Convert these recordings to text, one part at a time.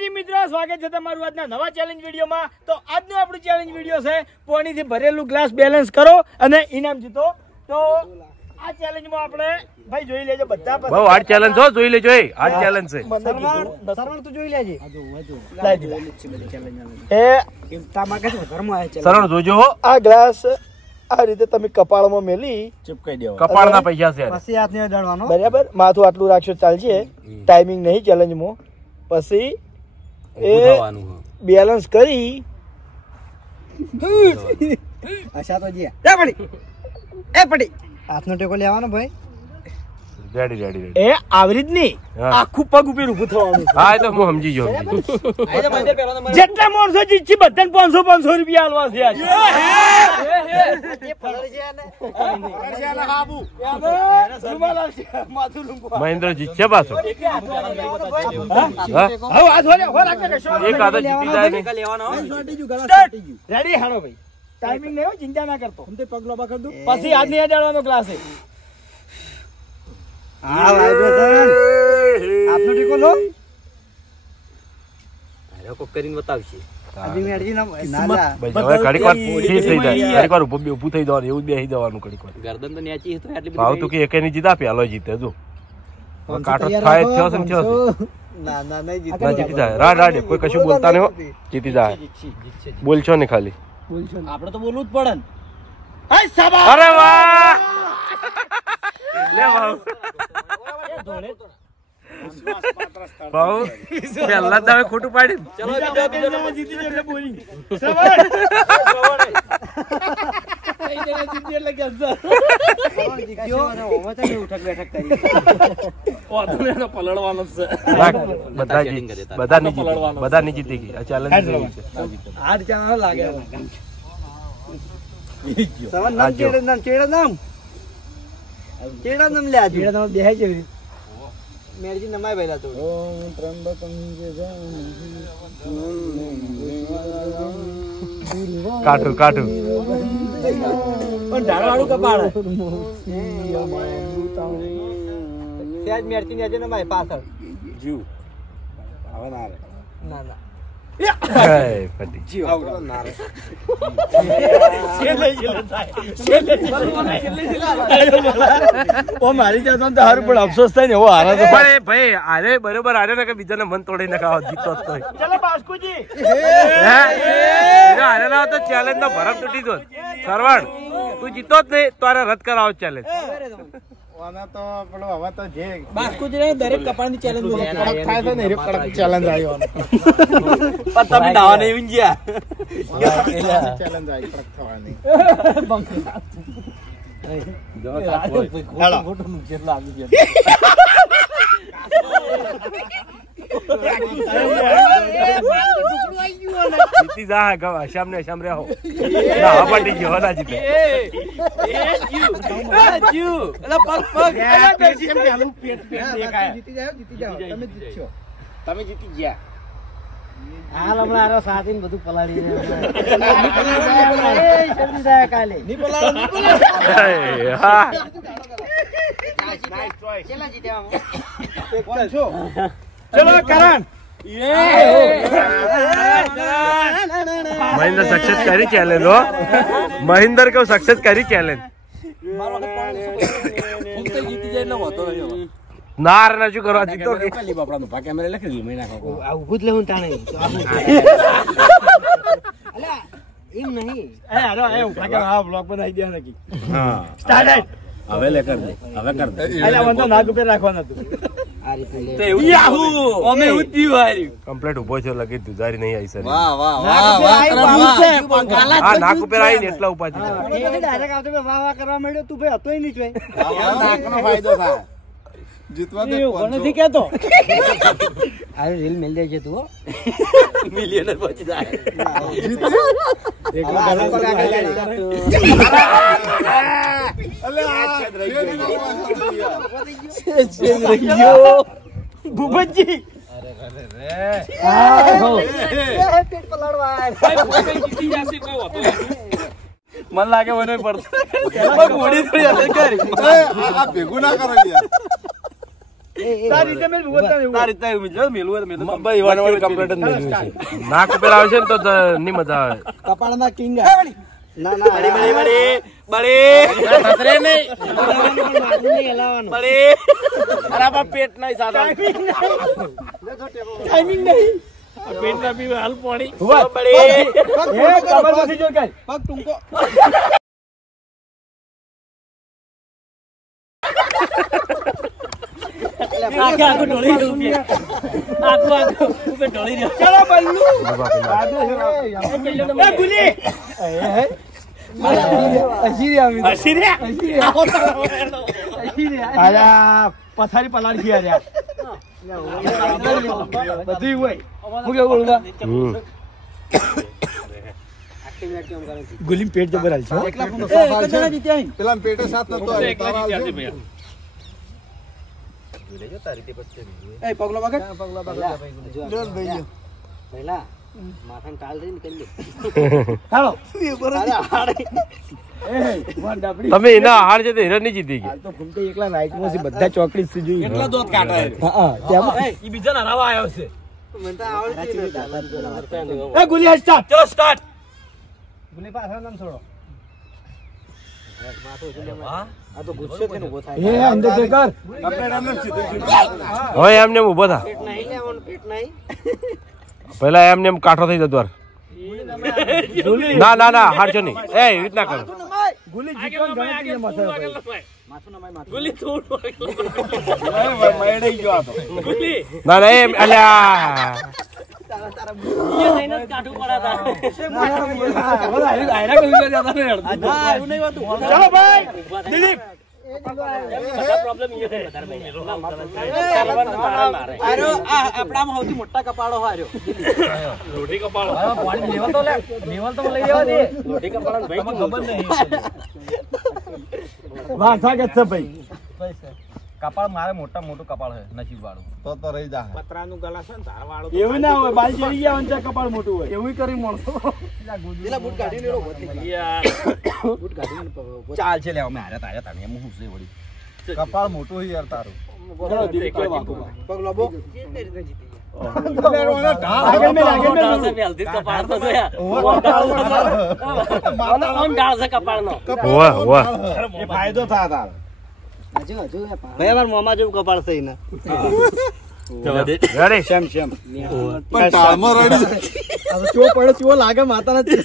માતાજી મિત્રો, સ્વાગત છે તમારું આજના નવા ચેલેન્જ વિડીયોમાં। તો આજનો આપણું ચેલેન્જ વિડીયો છે પાણીથી ભરેલું ગ્લાસ બેલેન્સ કરો અને ઇનામ જીતો। તો આ ચેલેન્જમાં આપણે ભાઈ જોઈ લેજો બધા બહુ હાર્ડ ચેલેન્જ હો, જોઈ લેજો એ હાર્ડ ચેલેન્જ છે। સરવણ તું જોઈ લેજે સરવણ જોજો હો। આ ગ્લાસ આ રીતે તમે કપાળમાં મેલી ચીપકાઈ દેવો, કપાળના પૈસા છે પછી હાથ ને અડાડવાનો બરાબર। માથું આટલું રાખશો ચાલશે, ટાઈમિંગ નહીં ચેલેન્જમાં। પછી એ બેલેન્સ કરી અચ્છા તો જી એ પડી હાથનો ટેકો લેવાનો ભાઈ। રેડી એ આવરી જ નહીં, આખું પગ ઉપર ઊભું થવાનું। હા, એ તો હું સમજી ગયો। જેટલા માણસો જીતશે બધાને 500 રૂપિયા આલવા છે આજ। મહેન્દ્ર જીતશે પાછો। એક આદત જીતી જાય ને। રેડી હાલો ભાઈ, ટાઈમિંગ નહીં, ચિંતા ના કરતો। પગ લોબા કરી દઉં પછી હાથ નહીં અડાડવાનો ગ્લાસ છે। હા વાઇબ્રેશન આપનો ટીકો લો, આરે કો કરીને બતાવશે। આજી મે અરજી ના ના ભાઈ હવે ઘડીક વાર ઠીક થઈ જાય, ઘડીક વાર ઊભું થઈ જવાનું, એવું બેહી જવાનું ઘડીક વાર। ગરદન તો નેચી તો એટલી ભાવ તો કે એકે ની જીતા પેલો જીતે જો કાટો થાય થયો છે ને થયો છે। ના નહીં જીત ના જીતી જાય, રાડ કોઈ કશું બોલતા નહીં હો, જીતી જાય। બોલશો ને ખાલી, આપણે તો બોલવું જ પડે ને। હાય શાબાશ, અરે વાહ લે ભાવ ભાવ પહેલા તો ખોટું પાડી। ચલો જીતી ગયો એટલે બોલી જીતી એટલે કેન્સર ઉઠક બેઠક કરી પલળવાનો છે। બધા ની જીતી ગઈ આ ચેલેન્જ છે। હાર ચાલ લાગે સવન નામ ચેડે નામ લે આ ચેડા નામ દેખાય છે મેરજી નમાય પહેલા તો ઓમ ત્રંબકમ કાઠું પણ ઢાળવાળું કપાળ સહેજ મેરજી ને આજે નમાય પાછળ જીવ હવે ના રે ના મારી જતો તો હારું પણ અફસોસ થાય ને એવો હારા તો ભાઈ આરે બરોબર આરે ને કે બીજાને મન તોડી નાખાવ જીતો તો ચલો બાસ્કુજી આરે ના તો ચેલેન્જ નો ભરત તૂટી ગયો। સરવણ તું જીતો જ નહીં તો આરે રદ કરાવો ચેલેન્જ। તો પેલો હવે તો જે બાસ્કુજી દરેક કપાળની ચેલેન્જ થાય છે ને એ કડક ચેલેન્જ આવ્યો પણ તમે દાવા નહીં વિંજ્યા ચેલેન્જ આવી કડક થવાની ફોટો નું કેટલા આવી ગયા જીતી જા ગવા સામને સામે રહો ના પડી ગયો ના જીતે તમે જીતી ગયા હાલ હમણાં આરો સાથી ને બધું પલાળી કાલે ચલો કરણ મહેન્દ્ર સક્સેસ કરી ચેલેન્જ હો। મહેન્દ્ર કેવું સક્સેસ કરી ચેલેન્જ ના રે શું કરવા જીતો કેમેરા લખી ઉભું જ લેવું તાણે એમ નહીં બ્લોગ બનાવી દે નકી હવે લે કર દે હવે કર દે નાક ઉપર રાખવાનું હતું કમ્પ્લીટ ઉભો છે લગી દુધારી નહીં આવી સર વાહ નાક ઉપર આવી ને એટલા ઉભા છે ડાયરેક્ટ આવતો વાહ વાહ કરવા માંડ્યો તું ભાઈ હતો નહીં જોઈ નાકનો ફાયદો થાય જીતવા દે નથી કેતો આ રીલ મિલ જાય છે તું મિલિયનર પહોંચી જાય ભૂપતજી પેટ પલાડવા મન લાગે મને પડતો ઘોડી થોડી અલગ કરી આ ભેગું ના કરો યાર તારી રીતે મેલ બોલતા નહીં તારી રીતે મેલું મેલું ભાઈ વાને વાળી કમ્પ્લીટ જ મેલ્યું છે નાક ઉપર આવે છે ને તો ની મજા આવે કપાળના કિંગ ના ના બડી બડી બડી સતરે નહીં બડી અરે આપા પેટ નહીં સાદા ટાઈમિંગ નહીં પેટ ના પીવે હાલ પાણી બડી એ કમર નથી જોર કઈ પગ ટુંકો આખો ઢોળી રહ્યો આખો ઉપર ઢોળી રહ્યો ચલો બલ્લુ એ ગુલી પથારી પલાળી ગયા રહ્યા બધું હોય હું કેવું બોલું ગુલી પેટ જબર હાલ છે પેલા પેટે સાથ નતો પગલો બગડ પહેલા માથાને કાલ રહી ને કરી હાલો તમે એના હાર છે તો હિરણ ની જીતી ગઈ તો ફૂમતે એકલા રાઈટ માં છે બધા ચોકડી થી જોઈ એટલા દોત કાઢે હા તેમાં ઈ બીજા ના હરાવા આવ્યો છે મને તો આવડતી એ ગુલી સ્ટાર્ટ ચલો સ્ટાર્ટ ગુલી પાછળ નામ છોડો આ તો ગુસ્સે થઈને ઉભો થાય એ અંદર તે કર હવે એમને ઉભો થા પેટ નહીં લેવાનું પેટ નહીં પેલા એમને એમ કાઠો થઈ જતો ના ના ના હારશો નહીં એ એવી રીતના કરો ગુલી જીતવાનું ગણતરી માથે માથું નમાય માથું ગોલી થોડ મેળઈ ગયો હતો ગોલી ના ના એમ અલ્યા એ લઈને જ કાઢું પડાતા હા એવું નહીં હોતું ચલો ભાઈ દિલીપ પ્રોબ્લેમ ઈ છે વધારે ભાઈ આરો આ આપણામાં સૌથી મોટા કપાળો હાર્યો લોઢી કપાળો પાણી લેવલ તો લઈ લેવા દે લોઢી કપાળાને ભાઈ ખબર નહીં વાસા કે છે ભાઈ કપાળ મારે મોટા મોટું કપાળ છે નસીબ વાળું તો રહી જા પતરાનું ગલા છે ને તાર વાળો એવું ના હોય બાલ ચડી ગયા વંચા કપાળ મોટું હોય એવું કરી મળતો પેલા બૂટ કાઢી લેલો બદલી યાર બૂટ કાઢીને ચાલ છે લે અમે હારે તારે તાણે એમ હું છે વળી કપાળ મોટું હોય યાર તારું પગ લોબો જે રીતે જીતી આગળ મેં કપાળ તો જોયા ઓમ ડાળ છે કપાળનો વાહ વાહ એ ફાયદો થા તાર હજુ ભાઈ અમાર મોમાં જેવું કપાળ છે ને રેડી શેમ પણ ટાળમાં રડી આ ચો પડ્યો ચો લાગે માતા નથી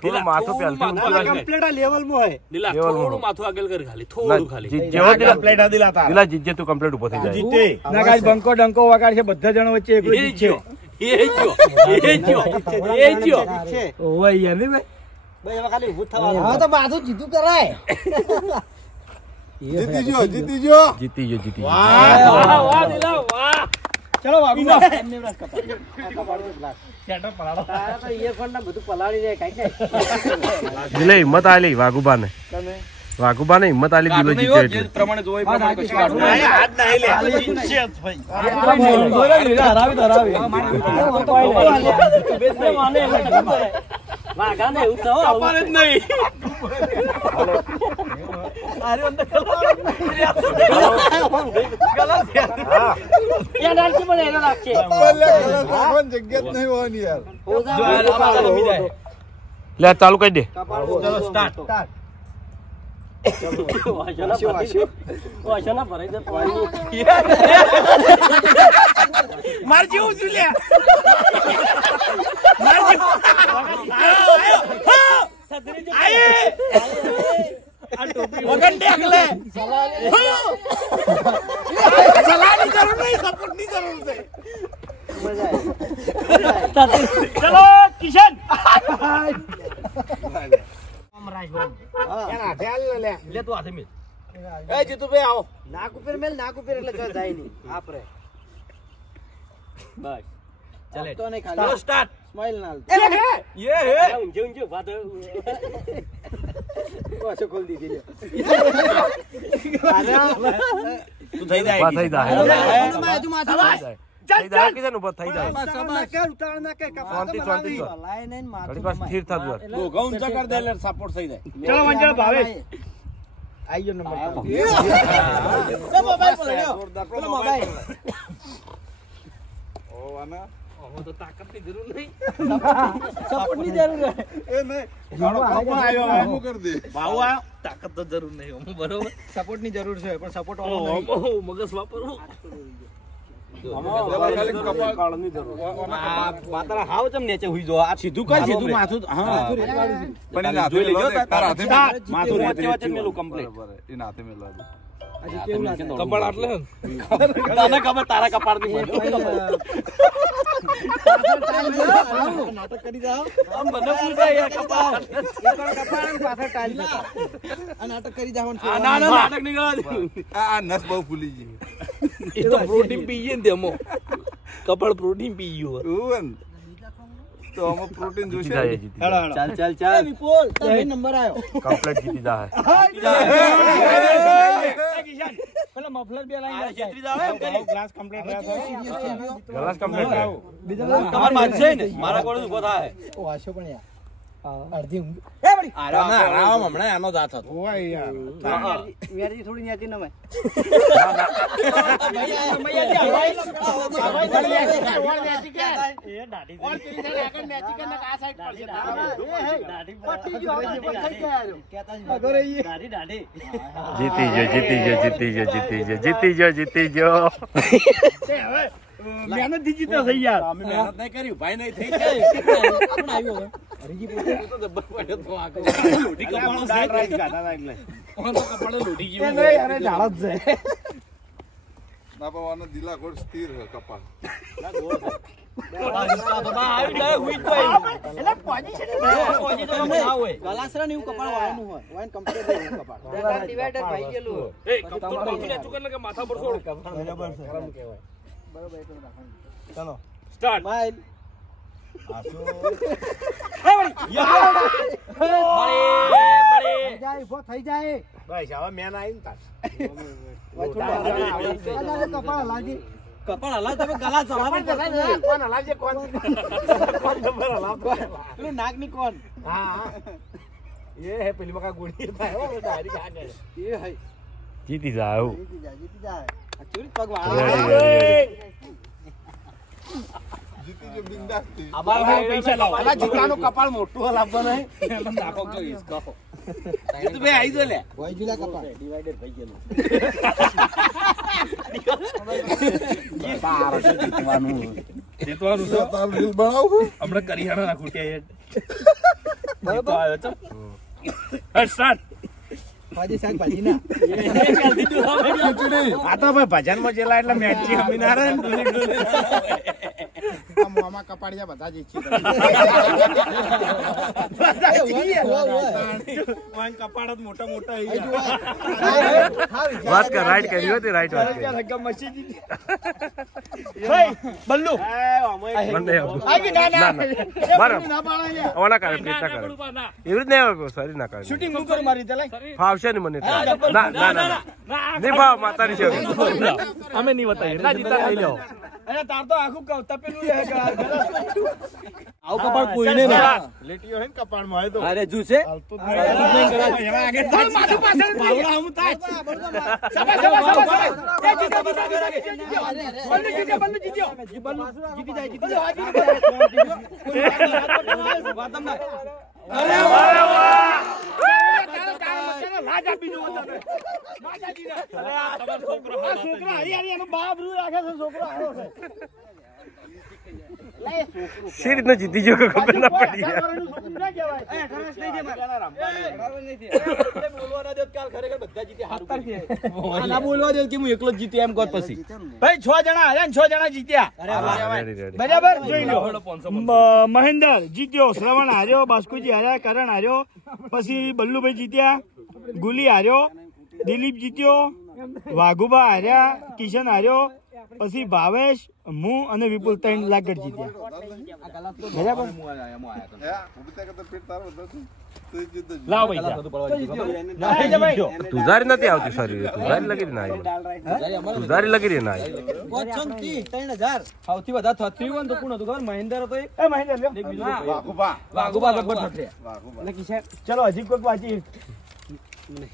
થોડું માથું પહેલથી ઊંચું રાખજે. કમ્પ્લીટ આ લેવલ માં હોય દિલા લેવલમાં. થોડું માથું આગળ કરી ખાલી થોડું ખાલી જેવો દિલા પ્લેટ દિલા તાર દિલા જીતજે તું કમ્પ્લીટ ઉભો થઈ જાય જીતે ના કાઈ બંકો ડંકો વગાડ છે બધા જણો વચ્ચે એકલો એ જીત છે જો એ જો ઓય યાર ને ભાઈ ભાઈ હવે ખાલી ઊભું થવાનું હા તો બાજુ જીતું કરાય જીતી ગયો જીતી ગયો જીતી ગયો જીતી ગયો. વાહ વાહ દિલા વાહ ચલો વાગુ તારા તો ઇયરફોન ના બધું પલાળી જાય કાઈ દિલે હિંમત આલી વાઘુબાને વાઘુબાને હિંમત આલી દિલો જીત્યો એટલે પ્રમાણે જોઈ પ્રમાણે કશું કાઢવું નહીં. હાથ નહીં લે જીતશે જ ભાઈ વાઘાને એવું થયો કપાળ જ નહીં યાર ડાલકી મને એનો રાખશે બોલે કોણ જગ્યા જ નહીં હોવાની યાર લે ચાલુ કરી દે ચલો સ્ટાર્ટ વાશના ભરાઈ જતો માર જેવું છું લે વગર ટેક લે સલાહની જરૂર નહીં સપોર્ટની જરૂર છે ચલો કિશન લે તું હાથે મિલ એ જીતુભાઈ આવો નાક ઉપર મેલ નાક ઉપર એટલે જો જાય નહીં આપરે બસ ચાલે તો નહીં ચલો ખાલી સ્ટાર્ટ સ્માઈલ નાલ યે હે ઊંજે ઊંજે વાત પાછો ખોલ દીધી લે તું થઈ જાય ઉભા થઈ જાય માથું માથું થઈ જાય કિશન ઉભો થઈ જાય ઉતાળ ના કે શાંતિ શાંતિ કર. લાય નહીં ઘડી પાસ સ્થિર થતું હોય. ઘઉં ઊંચા કર દે એટલે સપોર્ટ થઈ જાય ચલો મંજળ ભાવેશ આઈ ગયો નંબર મોબાઈલ પર લ્યો પેલો મોબાઈલ ઓ આના તો તાકાત ની જરૂર નહીં સપોર્ટ ની જરૂર હે એ નહીં ઘણો કપ આવ્યો હું કરી દે ભાવ આયો તાકાત તો જરૂર નહીં હું બરોબર સપોર્ટ ની જરૂર છે પણ સપોર્ટ વાળો નહીં મગજ વાપરવું ખાલી કપાળ કાળની જરૂર માતારા હાવ ચમ નીચે હુઈ જો આ સીધું કર સીધું માથું હા પણ એના હાથે મેલો તારા હાથે માથું વચ્ચે મેલું કમ્પ્લીટ બરાબર એના હાથે મેલો કપાળ આટલે તને ખબર તારા કપાળ ની નાટક કરી જાઓ આમ મને પૂછાય યાર કપાળ કપાળ પાછળ ટાળી આ નાટક કરી જાવ ના નાટક નીકળવા દે આ નસ બહુ ફૂલી ગઈ એ તો પ્રોટીન પીએ ને તેમાં કપાળ પ્રોટીન પી ગયું ઉવન તો આમાં પ્રોટીન જોશે ચાલ વિપુલ તમે નંબર આવ્યો કમ્પ્લીટ જીતી જાય પેલા મફલર બે લાઈન છેતરી જાવ એમ કરી ગ્લાસ કમ્પ્લીટ રહ્યા ગ્લાસ કમ્પ્લીટ બીજા કમર બાંધશે ને મારા કોળ ઉભો થાય ઓ આશો પણ યાર અડધી ઊંઘ એ બડી આરામ હમણાં આનો જાત હતો ઓય યાર વેરજી થોડી ન્યાતી નમે જીતી ગયો મહેનત થી જીતો થઈ યાર અમે મહેનત નહીં કરી ભાઈ નહીં થઈ કોણ આવ્યો હવે હરીજી પોતે તો જબર પડ્યો તો આ લોઢી કપાળો સાઈડ રાઈટ ગાતા એટલે ઓન તો કપાળો લોઢી ગયો નહીં અરે ઝાડ જ છે ના પાવાનો દિલા ગોળ સ્થિર હે કપાળ બાબા આવી જાય હુઈ તો એટલે પોઝિશન ના હોય ગલાસરા ની કપાળ વાળનું હોય વાઈન કમ્પ્લીટ હોય કપાળ ડિવાઈડર ભાઈ ગયેલું એ કપાળ માથું ને ચુકર કે માથા પર છોડ બરાબર છે બરાબર એટલું રાખવાનું ચાલો સ્ટાર્ટ સ્માઈલ થઈ જાય બસ હવે મેન આવીને તાર કપાળ લાગી કપાળ હલા તમે ગલા ચડાવવા કોણ હલાવજે કોણ નંબર હલાવ પેલું નાક ની કોણ હા એ હે પેલી મકા ગુડી થાય હો ડાયરી ખાને એ હઈ જીતી જાય જીતી જાય આ ચોરી પગ જીતી જો બિંદાસ થી અમાર ભાઈ પૈસા લાવો વાળા જીતાનું કપાળ મોટું હલાવતો નહીં એમ નાખો કે ઈસકો જીતુ ભાઈ આવી જો લે હોય જુલા કપાળ ડિવાઈડર થઈ ગયેલું જીતવાનું છે તાર રીલ બનાવું હમણાં કરિયાણા ના ખૂટ્યા બરાબર આવ્યો ચમ સ્ટાર્ટ ભાજી શાકભાજી ના આ તો ભાઈ ભજન માં જેલા એટલે મેચી હમી ના રે મોમાં કપાડિયા બધા જ ઈચ્છી કપાળ જ મોટા મોટા વાત કર રાઈટ કરી હતી રાઈટ વાત કરી બલ્લુ બંને ના બરાબર ઓલા કરે પ્લીઝ ના કરે એવી રીત નહીં સારી ના કરે શૂટિંગ નું કર મારી દે ફાવશે ને મને ના ના ના નહીં ભાવ માતાની છે અમે નહીં બતાવીએ ના જીતા લઈ લો અરે તાર તો આખું તપેલું રહે આવું કપાળ કોઈને ના લેટીઓ હે કપાળ માં તો અરે જુ છે સી રીતના જીતી ગયો કે ખબર ના પડી બોલવા દે કે હું એકલો જ જીતી એમ કહો પછી ભાઈ 6 જણા આવ્યા ને 6 જણા જીત્યા બરાબર જોઈ લો મહેન્દ્ર જીત્યો, શ્રવણ હાર્યો, બાસ્કુજી હાર્યા, કરણ હાર્યો, પછી બલ્લુભાઈ જીત્યા, ગુલી હાર્યો, દિલીપ જીત્યો, વાઘુબા હાર્યા, કિશન હાર્યો, પછી ભાવેશ, હું અને વિપુલ 3 લાખ જીત્યા. બરાબર લાવ ભાઈ તુજારી નથી આવતી સારી તુજારી લગી ના તુજારી લગી ના સૌથી વધારે થતી હોય ને તો કોણ હતું ખબર? મહેન્દ્ર હતો એક. મહેન્દ્ર લ્યો. વાઘુબા લગભગ થતી. ચલો હજી કોઈ બાકી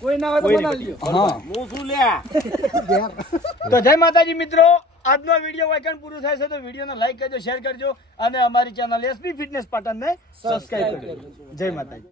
કોઈ ના હોય તો બનાવી લ્યો. હું શું લ્યા તો જય માતાજી મિત્રો, આજનો વિડીયો વાંચન પૂરું થાય છે તો વિડીયોને લાઈક કરજો, શેર કરજો અને અમારી ચેનલ એસબી ફિટનેસ પાટણને સબસ્ક્રાઇબ કરજો. જય માતાજી.